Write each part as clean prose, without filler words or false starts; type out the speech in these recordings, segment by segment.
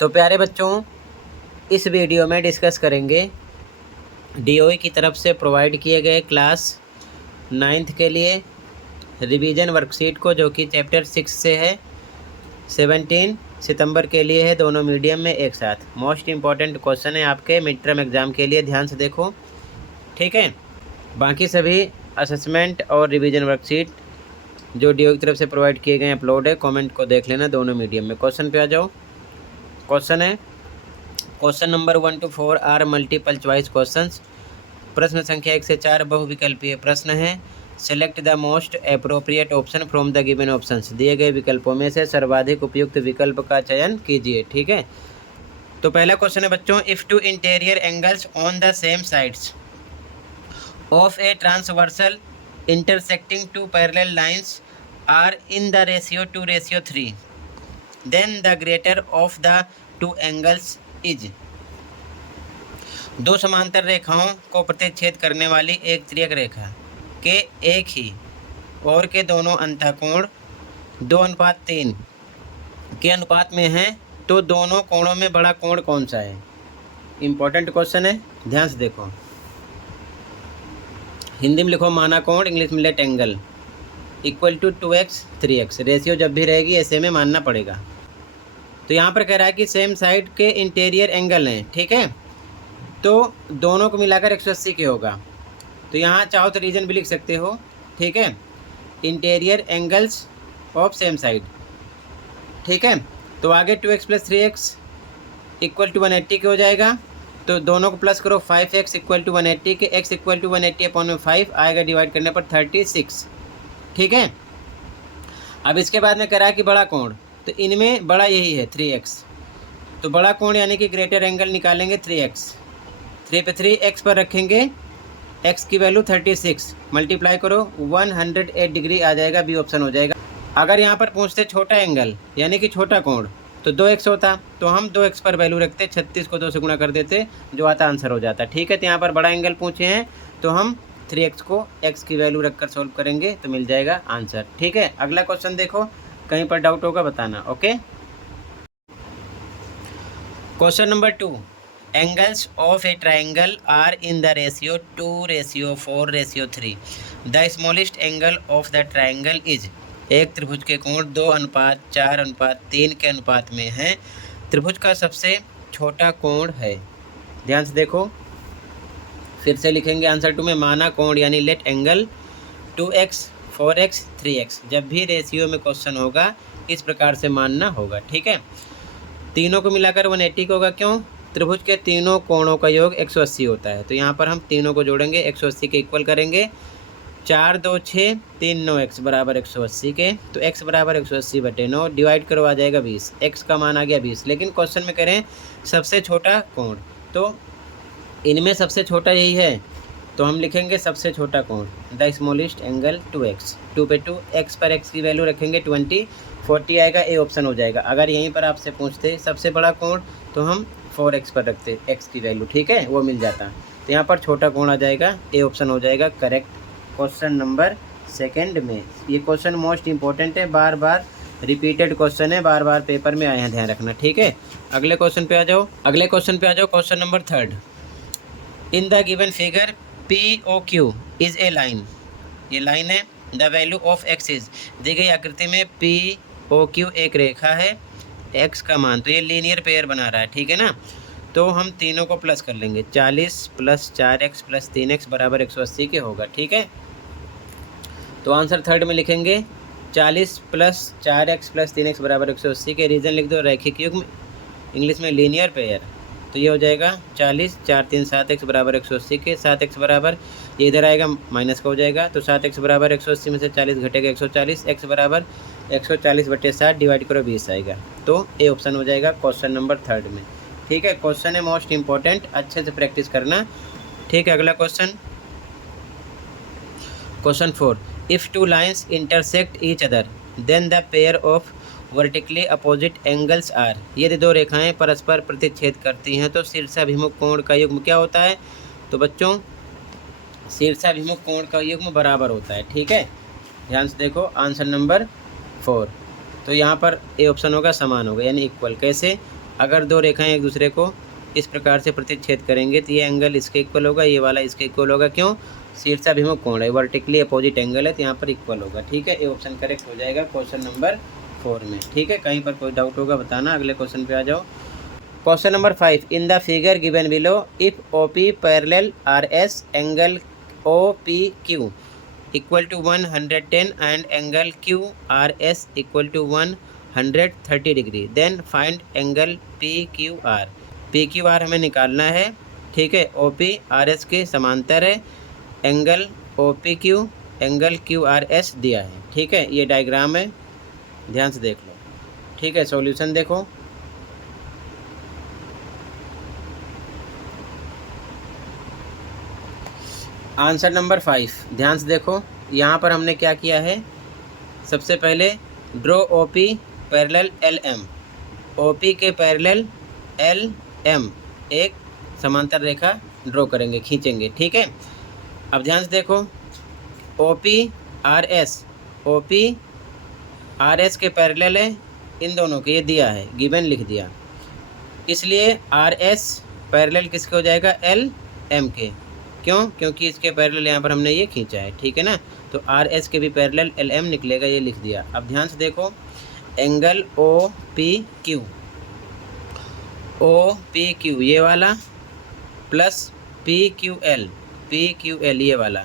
तो प्यारे बच्चों, इस वीडियो में डिस्कस करेंगे डीओई की तरफ से प्रोवाइड किए गए क्लास 9th के लिए रिवीजन वर्कशीट को, जो कि चैप्टर 6 से है। 17 सितंबर के लिए है, दोनों मीडियम में एक साथ। मोस्ट इम्पॉर्टेंट क्वेश्चन है आपके मिड टर्म एग्ज़ाम के लिए, ध्यान से देखो, ठीक है। बाकी सभी असेसमेंट और रिवीजन वर्कशीट जो डीओई की तरफ से प्रोवाइड किए गए अपलोड है, कमेंट को देख लेना दोनों मीडियम में। क्वेश्चन पे आ जाओ। क्वेश्चन है, question number 1 to 4 are multiple choice questions. प्रश्न संख्या 1 से 4 बहुविकल्पीय प्रश्न है। Select the most appropriate option from the given options. दिए गए विकल्पों में से सर्वाधिक उपयुक्त विकल्प का चयन कीजिए, ठीक है। तो पहला क्वेश्चन है बच्चों, if two interior angles on the same sides of a transversal intersecting two parallel lines are in the ratio 2:3, then the greater of the two angles is. दो समांतर रेखाओं को प्रतिच्छेद करने वाली एक तिर्यक रेखा के एक ही और के दोनों अंतःकोण 2:3 के अनुपात में हैं, तो दोनों कोणों में बड़ा कोण कौन सा है? इम्पोर्टेंट क्वेश्चन है, ध्यान से देखो। हिंदी में लिखो माना कोण, इंग्लिश में let angle equal to 2x 3x। Ratio जब भी रहेगी ऐसे में मानना पड़ेगा। तो यहाँ पर कह रहा है कि सेम साइड के इंटीरियर एंगल हैं, ठीक है, तो दोनों को मिलाकर 180 के होगा। तो यहाँ चाहो तो रीजन भी लिख सकते हो, ठीक है, interior angles of same side, ठीक है। तो आगे 2x + 3x इक्वल टू 180 के हो जाएगा। तो दोनों को प्लस करो, 5x इक्वल टू 180 के, x इक्वल टू 180/5 आएगा, डिवाइड करने पर 36, ठीक है। अब इसके बाद में कह रहा है कि बड़ा कोण, तो इनमें बड़ा यही है 3x। तो बड़ा कोण यानी कि ग्रेटर एंगल निकालेंगे 3x। 3 पे 3 x पर रखेंगे, x की वैल्यू 36, मल्टीप्लाई करो 108 डिग्री आ जाएगा, बी ऑप्शन हो जाएगा। अगर यहाँ पर पूछते छोटा एंगल यानी कि छोटा कोण तो 2x होता, तो हम 2x पर वैल्यू रखते, 36 को 2 से गुणा कर देते, जो आता आंसर हो जाता, ठीक है। तो यहाँ पर बड़ा एंगल पूछे हैं तो हम 3x को x की वैल्यू रखकर सोल्व करेंगे तो मिल जाएगा आंसर, ठीक है। अगला क्वेश्चन देखो, कहीं पर डाउट होगा बताना, okay. Question number 2, angles of a triangle are in the ratio 2:4:3। The smallest angle of the triangle is. एक त्रिभुज के कोण 2:4:3 के अनुपात में हैं। त्रिभुज का सबसे छोटा कोण है। ध्यान से देखो, फिर से लिखेंगे आंसर 2 में, माना कोण यानी let angle 2x 4x 3x। जब भी रेशियो में क्वेश्चन होगा इस प्रकार से मानना होगा, ठीक है। तीनों को मिलाकर 180 का होगा, क्यों? त्रिभुज के तीनों कोणों का योग 180 होता है। तो यहाँ पर हम तीनों को जोड़ेंगे, 180 के इक्वल करेंगे, 4 2 6 3 9 x बराबर 180 के। तो x बराबर 180/9, डिवाइड करो आ जाएगा 20, x का मान आ गया 20। लेकिन क्वेश्चन में करें सबसे छोटा कोण, तो इनमें सबसे छोटा यही है, तो हम लिखेंगे सबसे छोटा कोण द स्मॉलेस्ट एंगल 2x। 2 पे 2, x पर x की वैल्यू रखेंगे 20, 40 आएगा, ए ऑप्शन हो जाएगा। अगर यहीं पर आपसे पूछते सबसे बड़ा कोण तो हम 4x पर रखते x की वैल्यू, ठीक है, वो मिल जाता। तो यहाँ पर छोटा कोण आ जाएगा, ए ऑप्शन हो जाएगा करेक्ट क्वेश्चन नंबर 2 में। ये क्वेश्चन मोस्ट इंपॉर्टेंट है, बार बार रिपीटेड क्वेश्चन है, बार बार पेपर में आए हैं, ध्यान रखना, ठीक है। अगले क्वेश्चन पे आ जाओ। Question number 3। In the given figure POQ is a line. ये लाइन है। The value of x is. दी गई आकृति में POQ एक रेखा है, x का मान, तो ये लीनियर पेयर बना रहा है, ठीक है ना। तो हम तीनों को प्लस कर लेंगे, 40 + 4x + 3x बराबर 180 के होगा, ठीक है। तो आंसर 3 में लिखेंगे 40 + 4x + 3x बराबर 180 के। रीजन लिख दो रैखिक युग्म, इंग्लिश में लीनियर पेयर। तो ये हो जाएगा 40 4 3 7x बराबर 180 के। 7x बराबर, ये इधर आएगा माइनस का हो जाएगा, तो 7x बराबर 180 में से 40 घटेगा 140, x बराबर 140/7, डिवाइड करो 20 आएगा। तो ए ऑप्शन हो जाएगा क्वेश्चन नंबर 3 में, ठीक है। क्वेश्चन है मोस्ट इंपॉर्टेंट, अच्छे से प्रैक्टिस करना, ठीक है। अगला question, question 4, if two lines intersect each other then the pair of vertically opposite angles are. यदि दो रेखाएं परस्पर प्रतिच्छेद करती हैं तो शीर्षाभिमुख कोण का युग्म क्या होता है? तो बच्चों, शीर्षाभिमुख कोण का युग्म बराबर होता है, ठीक है। ध्यान से देखो, आंसर नंबर 4। तो यहाँ पर ए ऑप्शन होगा समान होगा, यानी इक्वल। कैसे? अगर दो रेखाएं एक दूसरे को इस प्रकार से प्रतिच्छेद करेंगे तो ये एंगल इसके इक्वल होगा, ये वाला इसके इक्वल होगा। क्यों? शीर्षाभिमुख कोण है, वर्टिकली अपोजिट एंगल है, तो यहाँ पर इक्वल होगा। ठीक है, ये ऑप्शन करेक्ट हो जाएगा क्वेश्चन नंबर 4 में। ठीक है, कहीं पर कोई डाउट होगा बताना। अगले क्वेश्चन पे आ जाओ। Question number 5, in the figure given below if OP parallel RS angle OPQ equal to 110 and angle QRS equal to 130 degree, then find angle PQR। PQR हमें निकालना है। ठीक है, OP RS के समांतर है, एंगल OPQ एंगल QRS दिया है। ठीक है, ये डायग्राम है, ध्यान से देख लो। ठीक है, सॉल्यूशन देखो। आंसर नंबर 5 ध्यान से देखो। यहाँ पर हमने क्या किया है, सबसे पहले draw OP parallel LM, OP के पैरेलल LM एक समांतर रेखा ड्रॉ करेंगे, खींचेंगे। ठीक है, अब ध्यान से देखो, OP RS के पैरेलल है, इन दोनों के ये दिया है, गिवन लिख दिया, इसलिए RS पैरेलल किसके हो जाएगा, LM के। क्यों? क्योंकि इसके पैरेलल यहाँ पर हमने ये खींचा है। ठीक है ना, तो RS के भी पैरेलल LM निकलेगा, ये लिख दिया। अब ध्यान से देखो, एंगल OPQ ये वाला प्लस PQL ये वाला।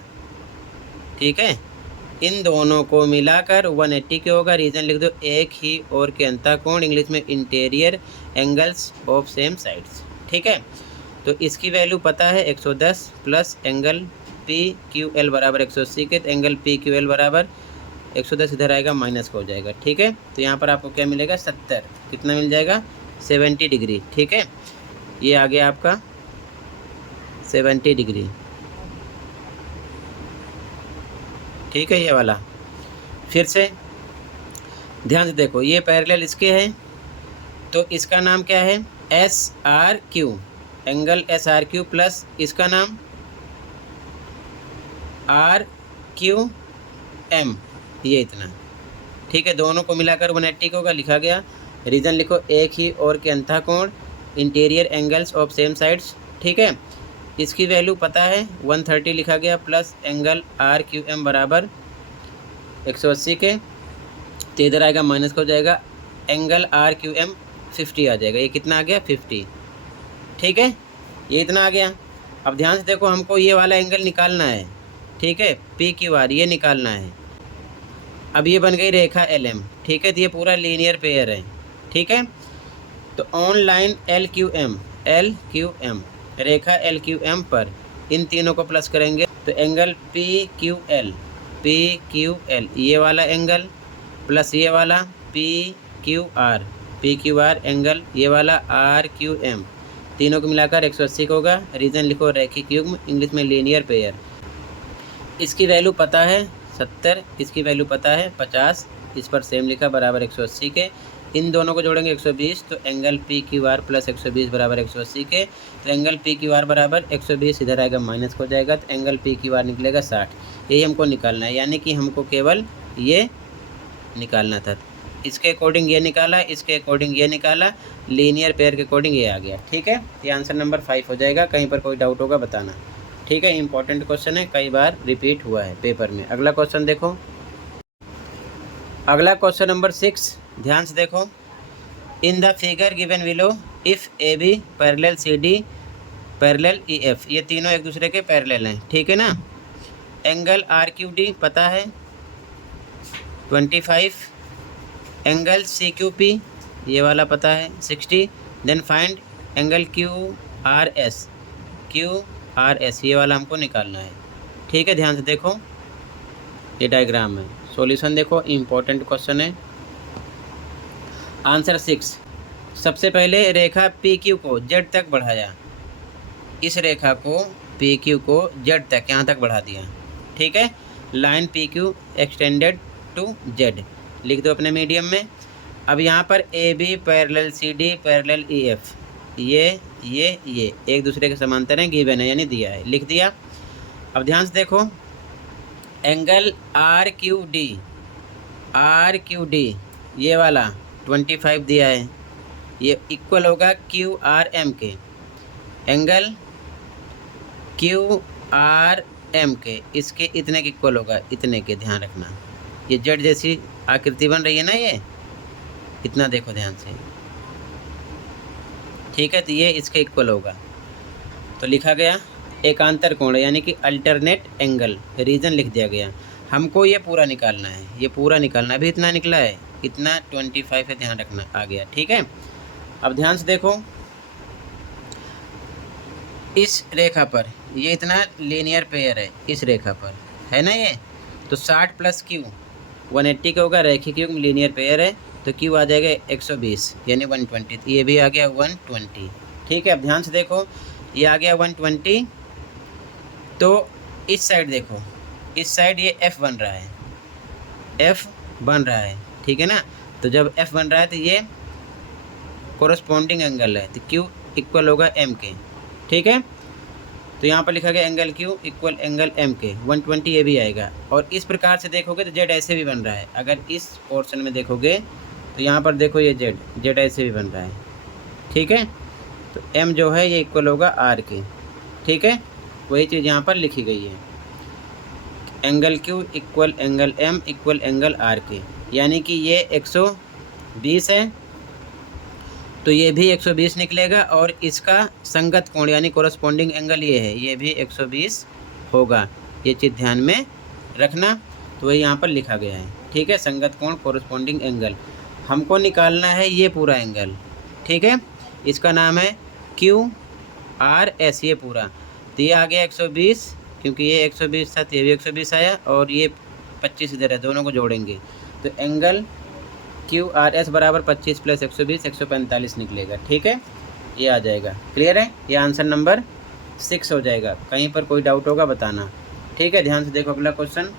ठीक है, इन दोनों को मिलाकर 180 के होगा। रीजन लिख दो, एक ही और के अंतःकोण, इंग्लिश में interior angles of same sides. ठीक है, तो इसकी वैल्यू पता है 110 प्लस एंगल PQL बराबर 180 के, तो एंगल PQL बराबर 110 इधर आएगा, माइनस का हो जाएगा। ठीक है, तो यहाँ पर आपको क्या मिलेगा, 70, कितना मिल जाएगा, 70 डिग्री। ठीक है, ये आ गया आपका 70 डिग्री। ठीक है, ये वाला। फिर से ध्यान से देखो, ये पैरेलल इसके है, तो इसका नाम क्या है, SRQ, एंगल SRQ प्लस इसका नाम RQM, ये इतना। ठीक है, दोनों को मिलाकर 180 होगा, लिखा गया। रीजन लिखो, एक ही और के अंतःकोण, interior angles of same sides. ठीक है, इसकी वैल्यू पता है 130 लिखा गया, प्लस एंगल RQM बराबर 180 के, तो इधर आएगा, माइनस का हो जाएगा, एंगल RQM 50 आ जाएगा। ये कितना आ गया, 50। ठीक है, ये इतना आ गया। अब ध्यान से देखो, हमको ये वाला एंगल निकालना है। ठीक है, PQR ये निकालना है। अब ये बन गई रेखा LM। ठीक है, तो ये पूरा लीनियर पेयर है। ठीक है, तो on line LQM Rekha LQM पर इन तीनों को प्लस करेंगे, तो एंगल PQL ये वाला एंगल प्लस ये वाला PQR एंगल ये वाला RQM, तीनों को मिलाकर 180 का होगा। रीजन लिखो, रैखिक युग्म, इंग्लिश में लीनियर पेयर। इसकी वैल्यू पता है 70, इसकी वैल्यू पता है 50, इस पर सेम लिखा, बराबर 180 के। इन दोनों को जोड़ेंगे 120, तो एंगल PQR प्लस 120 बराबर 180 के, तो एंगल PQR बराबर 120 इधर आएगा, माइनस हो जाएगा, तो एंगल PQR निकलेगा 60। यही हमको निकालना है, यानी कि हमको केवल ये निकालना था। इसके अकॉर्डिंग ये निकाला, इसके अकॉर्डिंग ये निकाला, लीनियर पेयर के अकॉर्डिंग ये आ गया। ठीक है, ये आंसर नंबर 5 हो जाएगा। कहीं पर कोई डाउट होगा बताना। ठीक है, इंपॉर्टेंट क्वेश्चन है, कई बार रिपीट हुआ है पेपर में। अगला क्वेश्चन देखो, अगला क्वेश्चन नंबर 6, ध्यान से देखो। इन the figure given below if AB parallel CD parallel EF, ये तीनों एक दूसरे के पैरेलल हैं। ठीक है ना, एंगल RQD पता है 25, एंगल CQP ये वाला पता है 60, देन फाइंड एंगल QRS ये वाला हमको निकालना है। ठीक है, ध्यान से देखो, ये डायग्राम है, सॉल्यूशन देखो, इम्पोर्टेंट क्वेश्चन है। आंसर 6, सबसे पहले रेखा PQ को Z तक बढ़ाया, इस रेखा को PQ को Z तक यहाँ तक बढ़ा दिया। ठीक है, line PQ extended to Z लिख दो अपने मीडियम में। अब यहाँ पर AB parallel CD parallel EF, ये एक दूसरे के समांतर हैं, गिवन है यानी दिया है, लिख दिया। अब ध्यान से देखो, एंगल RQD ये वाला 25 दिया है, ये इक्वल होगा क्यू आर एम के, एंगल क्यू आर एम के इसके इतने के इक्वल होगा, इतने के, ध्यान रखना। ये जेड जैसी आकृति बन रही है ना, ये इतना देखो ध्यान से, ठीक है। तो ये इसके इक्वल होगा, तो लिखा गया एकांतर कोण यानी कि अल्टरनेट एंगल, रीजन लिख दिया गया। हमको ये पूरा निकालना है, ये पूरा निकालना, अभी इतना निकला है, इतना 25 है, ध्यान रखना, आ गया, ठीक है। अब ध्यान से देखो, इस रेखा पर ये इतना लीनियर पेयर है, इस रेखा पर है ना ये, तो 60 प्लस क्यू 180 का होगा, रैखिक युग्म लीनियर पेयर है, तो क्यू आ जाएगा 120 यानी 120, तो ये भी आ गया 120, ठीक है। अब ध्यान से देखो, ये आ गया 120, तो इस साइड देखो, इस साइड ये F बन रहा है, F बन रहा है, ठीक है ना। तो जब F बन रहा है तो ये कोरस्पॉन्डिंग एंगल है, तो Q इक्वल होगा M के, ठीक है। तो यहाँ पर लिखा गया angle Q equal angle M के, 120 ये भी आएगा। और इस प्रकार से देखोगे तो Z ऐसे भी बन रहा है, अगर इस पोर्शन में देखोगे तो यहाँ पर देखो ये Z ऐसे भी बन रहा है, ठीक है। तो M जो है ये इक्वल होगा R के, ठीक है, वही चीज़ यहाँ पर लिखी गई है, angle Q equal angle M equal angle R के, यानी कि ये 120 है, तो ये भी 120 निकलेगा, और इसका संगत कोण यानी कोरस्पॉन्डिंग एंगल ये है, ये भी 120 होगा, ये चीज़ ध्यान में रखना। तो वही यहाँ पर लिखा गया है, ठीक है, संगत कोण कोरस्पॉन्डिंग एंगल हमको निकालना है, ये पूरा एंगल, ठीक है, इसका नाम है QRS, ये पूरा। तो ये आ गया 120, क्योंकि ये 120 था तो ये भी 120 आया, और ये 25 इधर है, दोनों को जोड़ेंगे तो एंगल QRS बराबर 25 प्लस 120 145 निकलेगा, ठीक है, ये आ जाएगा। क्लियर है, ये आंसर नंबर 6 हो जाएगा। कहीं पर कोई डाउट होगा बताना, ठीक है। ध्यान से देखो, अगला क्वेश्चन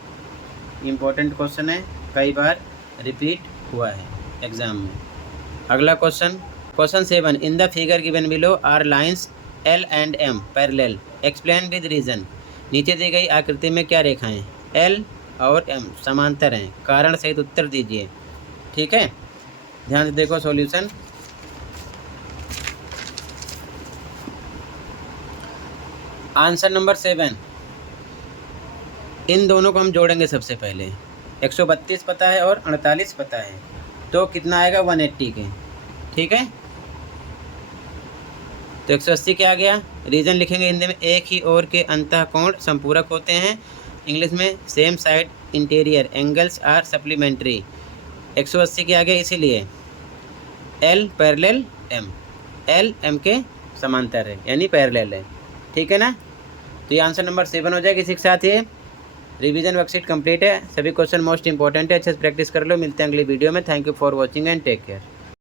इम्पोर्टेंट क्वेश्चन है, कई बार रिपीट हुआ है एग्जाम में। अगला question 7, in the figure given below are lines L and M parallel, explain with reason. नीचे दी गई आकृति में क्या रेखाएं L और M समांतर हैं, कारण सहित उत्तर दीजिए, ठीक है। ध्यान से देखो सॉल्यूशन, आंसर नंबर 7, इन दोनों को हम जोड़ेंगे। सबसे पहले 132 पता है और 48 पता है, तो कितना आएगा 180 के, ठीक है। तो 180 क्या आ गया, रीजन लिखेंगे हिंदी में, एक ही ओर के अंतःकोण संपूरक होते हैं, इंग्लिश में same side interior angles are supplementary. 180 के आगे इसीलिए L parallel M, L M के समांतर है यानी पैरेलल है, ठीक है ना। तो ये आंसर नंबर 7 हो जाएगा। इसी के साथ ये रिवीजन वर्कशीट कंप्लीट है, सभी क्वेश्चन मोस्ट इंपॉर्टेंट है, अच्छे से प्रैक्टिस कर लो। मिलते हैं अगली वीडियो में। Thank you for watching and take care.